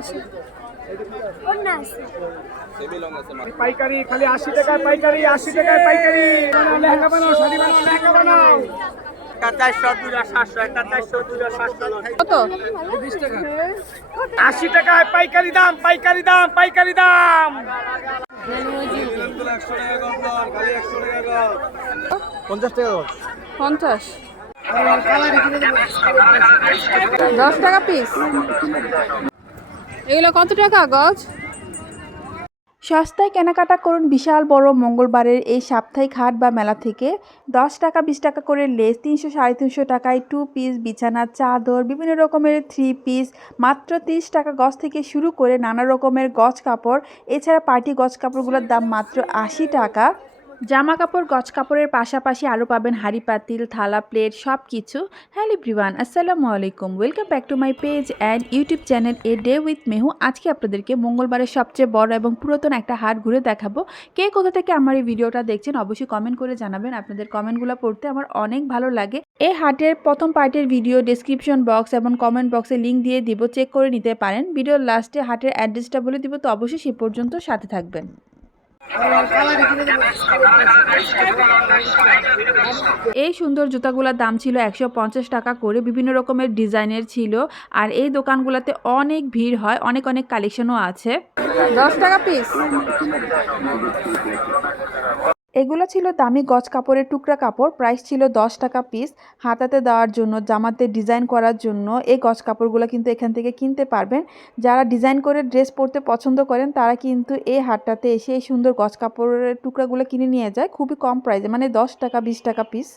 বেশি অন্য আছে পাইকারি খালি আশি টাকায় পাইকারি আশি টাকায় পাইকারি। বানাও, লেহেঙ্গা বানাও শাড়ি বানাও লেহেঙ্গা বানাও। কত? আশি টাকায় পাইকারি দাম পাইকারি দাম পাইকারি দাম। পঞ্চাশ টাকা। পঞ্চাশ। দশ টাকা পিস এগুলো কত টাকা, গজ? সস্তায় কেনাকাটা করুন বিশাল বড় মঙ্গলবারের এই সাপ্তাহিক হাট বা মেলা থেকে। দশ টাকা, বিশ টাকা করে লেস, তিনশো, সাড়ে তিনশো টাকায় টু পিস বিছানা, চাদর, বিভিন্ন রকমের থ্রি পিস মাত্র তিরিশ টাকা গজ থেকে শুরু করে নানা রকমের গজ কাপড়। এছাড়া পার্টি গজ কাপড়গুলোর দাম মাত্র আশি টাকা। জামা কাপড় গজ কাপড়ের পাশাপাশি আরও পাবেন হাঁড়ি, পাতিল, থালা, প্লেট সব কিছু হ্যালো এভরিওয়ান, আসসালামু আলাইকুম। Welcome back to my page and YouTube channel a day with Mehu. আজকে আপনাদেরকে মঙ্গলবারের সবচেয়ে বড় এবং পুরাতন একটা হাট ঘুরে দেখাবো। কে কোথা থেকে আমার এই ভিডিওটা দেখছেন অবশ্যই কমেন্ট করে জানাবেন। আপনাদের কমেন্টগুলো পড়তে আমার অনেক ভালো লাগে। এই হাটের প্রথম পার্টের ভিডিও ডেসক্রিপশন বক্স এবং কমেন্ট বক্সে লিঙ্ক দিয়ে দিব। চেক করে নিতে পারেন। ভিডিওর লাস্টে হাটের অ্যাড্রেসটা বলে দিব। তো অবশ্যই সে পর্যন্ত সাথে থাকবেন। এই সুন্দর জুতাগুলোর দাম ছিল একশো পঞ্চাশ টাকা করে, বিভিন্ন রকমের ডিজাইনের ছিল আর এই দোকানগুলোতে অনেক ভিড় হয়, অনেক অনেক কালেকশনও আছে। দশ টাকা পিস এগুলো ছিল দামি গজ কাপড়ের টুকরা কাপড়। প্রাইস ছিল দশ টাকা পিস হাতাতে দেওয়ার জন্য, জামাতে ডিজাইন করার জন্য এই গজ কাপড়গুলো কিন্তু এখান থেকে কিনতে পারবেন। যারা ডিজাইন করে ড্রেস পরতে পছন্দ করেন, তারা কিন্তু এই হাটটাতে এসে এই সুন্দর গজ কাপড়ের টুকরাগুলো কিনে নিয়ে যায়। খুবই কম প্রাইসে মানে দশ টাকা, বিশ টাকা পিস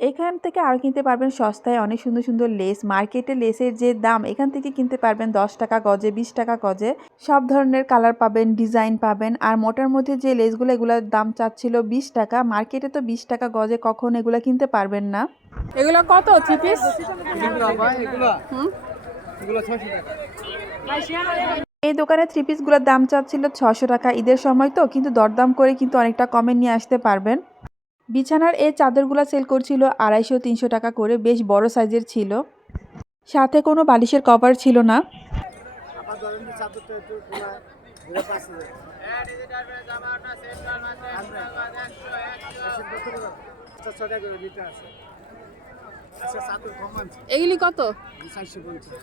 এখান থেকে আরও কিনতে পারবেন সস্তায় অনেক সুন্দর সুন্দর লেস। মার্কেটে লেসের যে দাম এখান থেকে কিনতে পারবেন দশ টাকা গজে বিশ টাকা গজে। সব ধরনের কালার পাবেন ডিজাইন পাবেন। আর মোটার মধ্যে যে লেসগুলো এগুলোর দাম চাচ্ছিল বিশ টাকা। মার্কেটে তো বিশ টাকা গজে কখন এগুলো কিনতে পারবেন না? এগুলো কত? থ্রি পিস এই দোকানে থ্রি পিসগুলোর দাম চাচ্ছিল ছশো টাকা। ঈদের সময় তো কিন্তু দরদাম করে কিন্তু অনেকটা কমে নিয়ে আসতে পারবেন। বিছানার এই চাদরগুলো সেল করছিল আড়াইশো তিনশো টাকা করে বেশ বড় সাইজের ছিল। সাথে কোনো বালিশের কভার ছিল না। এগুলি কত? চারশো পঞ্চাশ।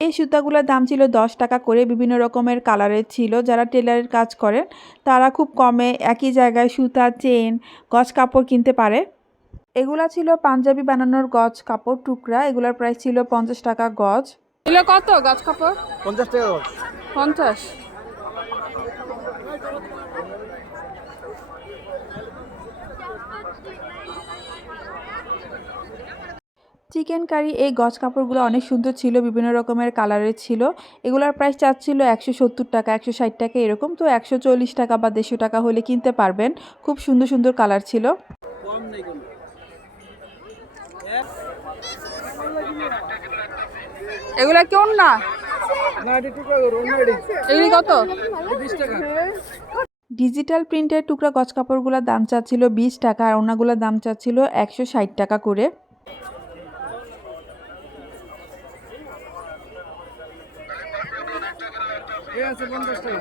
এই সুতাগুলোর দাম ছিল দশ টাকা করে বিভিন্ন রকমের কালারের ছিল। যারা টেলারের কাজ করেন তারা খুব কমে একই জায়গায় সুতা চেন গজ কাপড় কিনতে পারে। এগুলা ছিল পাঞ্জাবি বানানোর গজ কাপড় টুকরা। এগুলোর প্রাইস ছিল পঞ্চাশ টাকা গজ এগুলো কত গাছ কাপড়? পঞ্চাশ টাকা গজ। পঞ্চাশ। চিকেন কারি এই গজ কাপড়গুলো অনেক সুন্দর ছিল বিভিন্ন রকমের কালারের ছিল। এগুলোর প্রাইস চাচ্ছিল একশো সত্তর টাকা একশো ষাট টাকা এরকম। তো একশো চল্লিশ টাকা বা দেড়শো টাকা হলে কিনতে পারবেন। খুব সুন্দর সুন্দর কালার ছিল। এগুলো কেমন না এগুলি কত? ডিজিটাল প্রিন্টের টুকরা গজ কাপড়গুলোর দাম চাচ্ছিল বিশ টাকা আর ওনাগুলোর দাম চাচ্ছিল একশো ষাট টাকা করে। আছে পঞ্চাশ টাকা।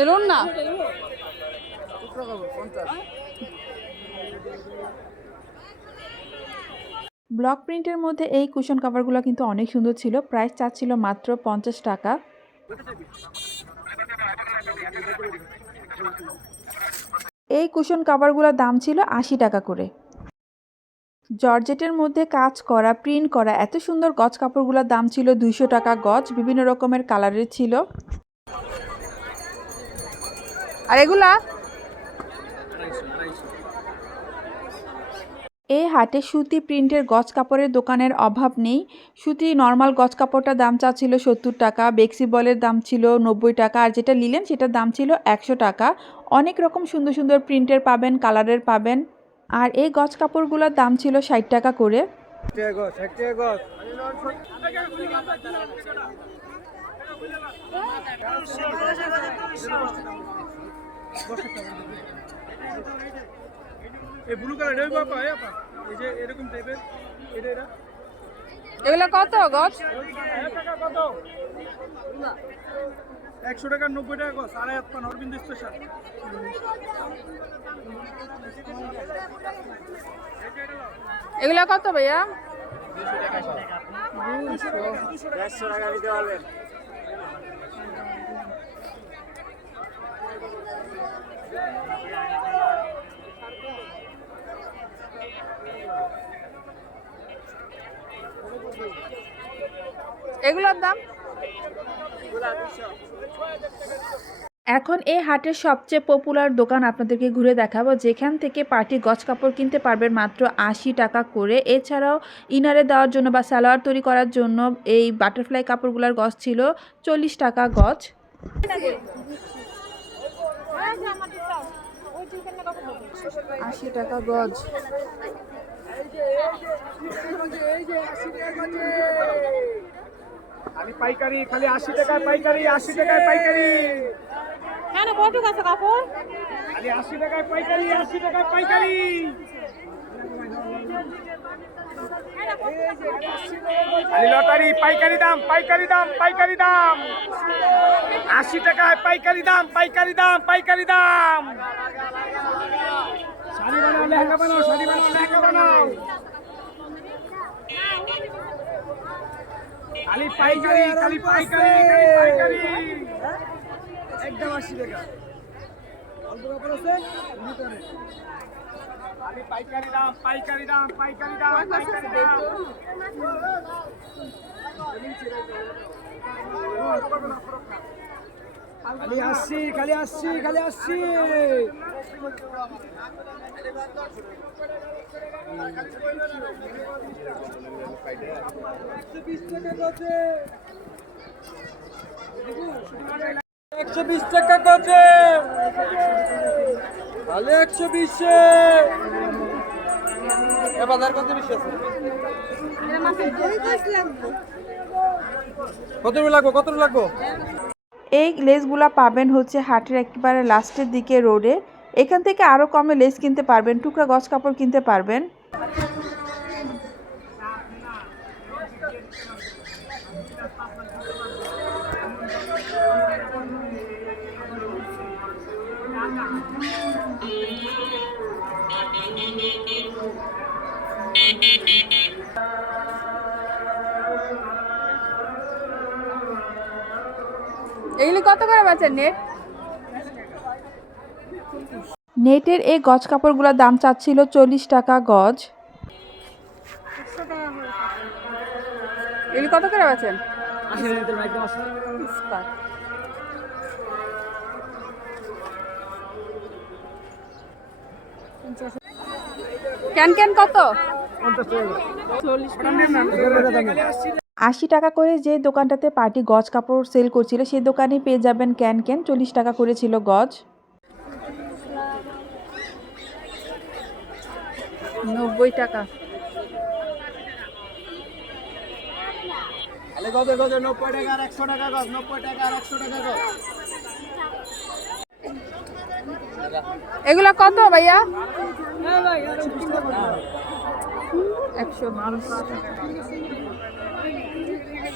এরম না? ব্লক প্রিন্টের মধ্যে এই কুশন কাভারগুলো কিন্তু অনেক সুন্দর ছিল। প্রাইস চাচ্ছিল মাত্র পঞ্চাশ টাকা। এই কুশন কাভারগুলোর দাম ছিল আশি টাকা করে। জর্জেটের মধ্যে কাজ করা, প্রিন্ট করা, এত সুন্দর গজ কাপড়গুলোর দাম ছিল দুইশো টাকা গজ, বিভিন্ন রকমের কালারের ছিল। আর এগুলা? এই হাটে সুতি প্রিন্টের গজ কাপড়ের দোকানের অভাব নেই। সুতি নর্মাল গজ কাপড়টার দাম চাচ্ছিল সত্তর টাকা, বেক্সি বলের দাম ছিল নব্বই টাকা, আর যেটা নিলেন সেটার দাম ছিল একশো টাকা। অনেক রকম সুন্দর সুন্দর প্রিন্টের পাবেন, কালারের পাবেন। আর এই গজ কাপড়গুলোর দাম ছিল ষাট টাকা করে। এগুলো কত গছ? এক টাকা কত? একশো টাকা নব্বই টাকা গছ আড়াই হাত পান অরবিন্দ স্পেশাল এগুলো কত ভাইয়া? দেড়শো টাকা দিতে পারবেন। এগুলোর দাম? এখন এই হাটের সবচেয়ে পপুলার দোকান আপনাদেরকে ঘুরে দেখাবো। যেখান থেকে পার্টি গজ কাপড় কিনতে পারবেন মাত্র আশি টাকা করে। এছাড়াও ইনারে দেওয়ার জন্য বা সালোয়ার তৈরি করার জন্য এই বাটারফ্লাই কাপড়গুলোর গজ ছিল চল্লিশ টাকা গজ। আশি টাকা গজ। খালি পাইকারি খালি আশি টাকায় পাইকারি আশি টাকায় পাইকারি। কেন কত আছে কাপড় খালি আশি টাকায় পাইকারি আশি টাকায় পাইকারি। খালি লটারি পাইকারি দাম পাইকারি দাম পাইকারি দাম। আশি টাকায় পাইকারি দাম পাইকারি দাম পাইকারি দাম। শাড়ি বানাও লেহেঙ্গা বানাও শাড়ি বানাও লেহেঙ্গা বানাও। খালি পাইকারি খালি পাইকারি খালি পাইকারি। একদম আশি টাকা। অল্প ব্যাপার আছে ভিতরে খালি পাইকারি দাম পাইকারি দাম পাইকারি দাম পাইকারি দাম। খালি আসছি খালি আসছি খালি আসছি। একশো বিশ টাকা করছে তাহলে একশো বিশে। বাজার কত বিশ আছে? কত লাগবো কত লাগবো? এই লেসগুলো পাবেন হচ্ছে হাটের একেবারে লাস্টের দিকে রোডে। এখান থেকে আরও কমে লেস কিনতে পারবেন, টুকরা গছ কাপড় কিনতে পারবেন। এগুলি কত করে বেচেন নেট? নেটের এই গজ কাপড়গুলোর দাম চাচ্ছিল চল্লিশ টাকা গজ। এগুলি কত করে বেচেন? ক্যান ক্যান কত? আশি টাকা করে যে দোকানটাতে পার্টি গজ কাপড় সেল করছিল সেই দোকানে পেয়ে যাবেন ক্যান ক্যান। চল্লিশ টাকা করে ছিল গজ। নব্বই টাকা। তাহলে কত নব্বই টাকা একশো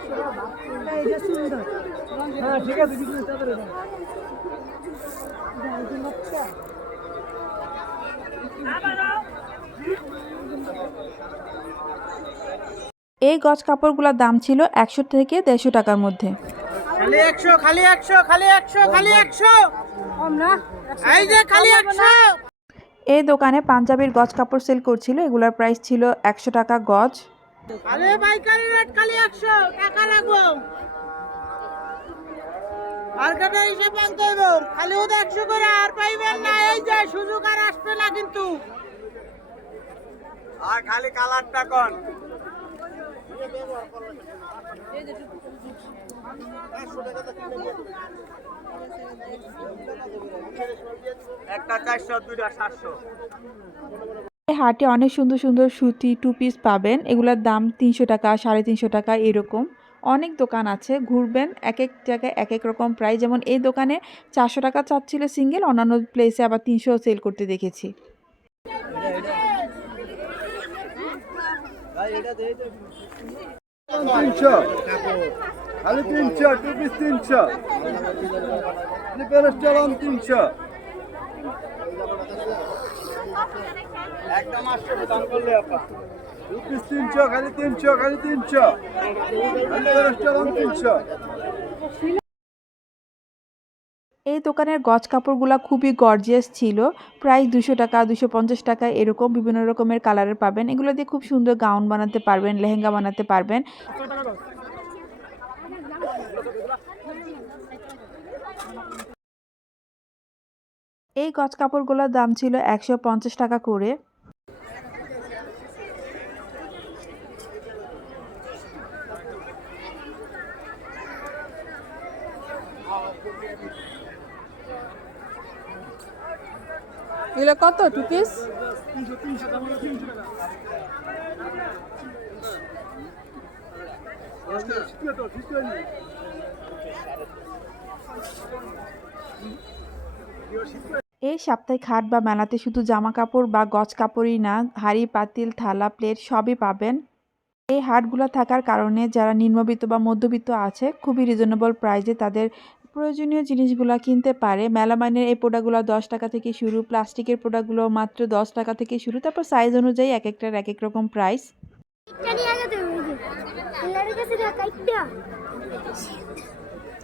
হাতেরটা হ্যাঁ ঠিক আছে বিজনেস এই গজ কাপড়গুলোর দাম ছিল একশো থেকে দেড়শো টাকার মধ্যে। খালি একশো খালি একশো খালি একশো খালি একশো। এই যে খালি একশো। এই দোকানে পাঞ্জাবির গজ কাপড় সেল করছিল। এগুলোর প্রাইস ছিল একশো টাকা গজ। আরে পাইকারি রেট খালি একশো, টাকা লাগবো। আর কাটা হিসেব আনতে হইব। খালি ওদের একশো করে আর পাইবেন না, এই যে সুযোগ আর আসবে না কিন্তু। আর খালি কালারটা কোন? একটা চারশো, দুইটা সাতশো। হাটে অনেক সুন্দর সুন্দর সুতি টু পিস পাবেন। এগুলোর দাম তিনশো টাকা সাড়ে তিনশো টাকা এরকম। অনেক দোকান আছে ঘুরবেন এক এক জায়গায় এক এক রকম প্রাইস যেমন এই দোকানে চারশো টাকা চাচ্ছিল সিঙ্গেল অন্যান্য প্লেসে আবার তিনশো সেল করতে দেখেছি। তিনশো। খালি তিনশো টু পিস তিনশো। তিনশো। একদম আসছে দাম করলে আপা টু পিস তিনশো খালি তিনশো খালি তিনশো। তিনশো। এই দোকানের গজ কাপড়গুলো খুবই গর্জিয়াস ছিল। প্রায় দুশো টাকা দুশো পঞ্চাশ টাকা এরকম বিভিন্ন রকমের কালারের পাবেন। এগুলো দিয়ে খুব সুন্দর গাউন বানাতে পারবেন লেহেঙ্গা বানাতে পারবেন। এই গজ কাপড়গুলোর দাম ছিল একশো পঞ্চাশ টাকা করে। এগুলো কত? টু পিস এই সাপ্তাহিক হাট বা মেলাতে শুধু জামা কাপড় বা গজ কাপড়ই না, হাঁড়ি, পাতিল, থালা, প্লেট সবই পাবেন। এই হাটগুলো থাকার কারণে যারা নিম্নবিত্ত বা মধ্যবিত্ত আছে, খুবই রিজনেবল প্রাইসে তাদের প্রয়োজনীয় জিনিসগুলো কিনতে পারে। মেলামাইনের এই প্রোডাক্টগুলো দশ টাকা থেকে শুরু প্লাস্টিকের প্রোডাক্টগুলো মাত্র দশ টাকা থেকে শুরু তারপর সাইজ অনুযায়ী এক একটার এক এক রকম প্রাইস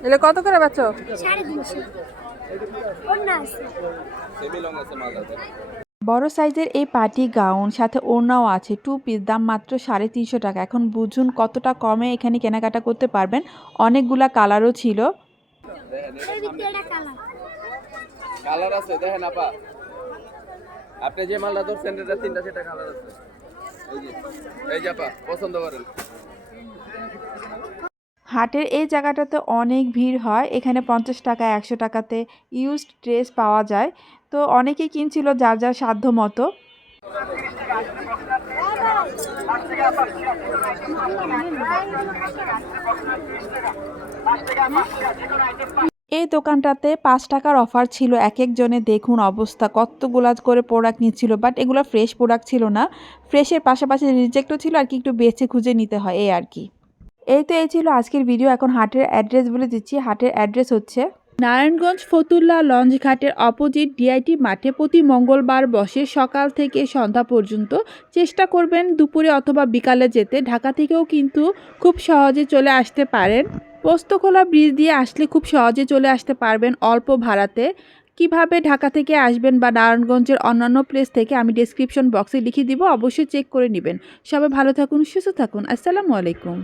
এগুলো কত করে বড় সাইজের এই পার্টি গাউন সাথে ওড়নাও আছে। টু পিস দাম মাত্র সাড়ে তিনশো টাকা। এখন বুঝুন কতটা কমে এখানে কেনাকাটা করতে পারবেন। অনেকগুলা কালারও ছিল। কালার আছে, দেখেন আপা। আপনি যে মালটা ধরছেন, এটা তিনটা সেটা কালার আছে। এই যে এই যে আপা, পছন্দ করেন। হাটের এই জায়গাটাতে অনেক ভিড় হয়। এখানে পঞ্চাশ টাকা, একশো টাকাতে ইউজড ড্রেস পাওয়া যায়। তো অনেকেই কিনছিল যার যার সাধ্য মতো। এই দোকানটাতে পাঁচ টাকার অফার ছিল, এক একজনে দেখুন অবস্থা, কত কতগুলা করে প্রোডাক্ট নিচ্ছিল বাট এগুলো ফ্রেশ প্রোডাক্ট ছিল না। ফ্রেশের পাশাপাশি রিজেক্টও ছিল, আর কি একটু বেছে খুঁজে নিতে হয়, এই আর কি। এই তো এই ছিল আজকের ভিডিও এখন হাটের অ্যাড্রেস বলে দিচ্ছি, হাটের অ্যাড্রেস হচ্ছে নারায়ণগঞ্জ ফতুল্লা লঞ্চ ঘাটের অপোজিট ডিআইটি মাঠে প্রতি মঙ্গলবার বসে সকাল থেকে সন্ধ্যা পর্যন্ত চেষ্টা করবেন দুপুরে অথবা বিকালে যেতে। ঢাকা থেকেও কিন্তু খুব সহজে চলে আসতে পারেন। পোস্তখোলা ব্রিজ দিয়ে আসলে খুব সহজে চলে আসতে পারবেন অল্প ভাড়াতে। কীভাবে ঢাকা থেকে আসবেন বা নারায়ণগঞ্জের অন্যান্য প্লেস থেকে আমি ডেসক্রিপশন বক্সে লিখে দিব, অবশ্যই চেক করে নেবেন। সবাই ভালো থাকুন, সুস্থ থাকুন। আসসালামু আলাইকুম।